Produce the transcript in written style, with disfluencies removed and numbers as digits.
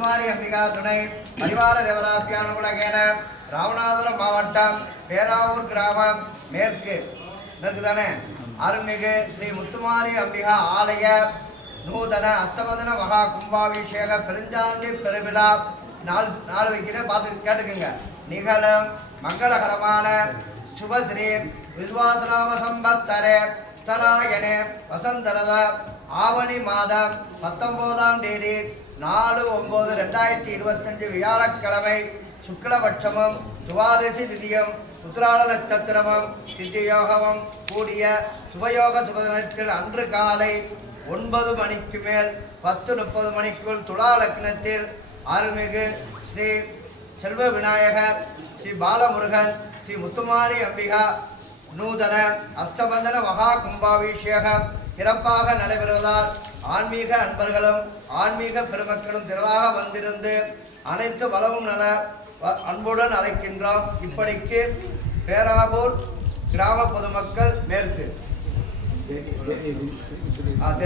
முத்துமாரி அம்பிகா துணை பரிவார தேவராபியானுகுலகேன ராமநாதபுரம் மாவட்டம் பேராவூர் கிராமம் மேற்கு தானே அருள்மிகு ஸ்ரீ முத்துமாரி அம்பிகா ஆலய நூதன அஷ்டமதன மகா கும்பாபிஷேக பெருஞ்சாந்தி பெருவிழா நாலு வைக்கிறேன் பார்த்து கேட்டுக்குங்க. நிகழும் மங்களகரமான சுபஸ்ரீ விஸ்வாசநாம சம்பத்தரே தலாயனே வசந்தரத ஆவணி மாதம் 19ஆம் தேதி 4/9/2025 வியாழக்கிழமை சுக்லபட்சமும் துவாதசி திதியும் உத்திராட நட்சத்திரமும் சித்தியோகமும் கூடிய சுபயோக சுபதினத்தில் அன்று காலை 9 மணிக்கு மேல் 10:30 மணிக்குள் துலா லக்னத்தில் அருள்மிகு ஸ்ரீ செல்வ விநாயகர் ஸ்ரீ பாலமுருகன் ஸ்ரீ முத்துமாரி அம்பிகா நூதன அஷ்டபந்தன மகா கும்பாபிஷேகம் சிறப்பாக நடைபெறுவதால் ஆன்மீக அன்பர்களும் ஆன்மீக பெருமக்களும் திரளாக வந்திருந்து அனைத்து வளமும் நல அன்புடன் அழைக்கின்றோம். இப்படிக்கு பேராவூர் கிராம பொதுமக்கள் மேற்கு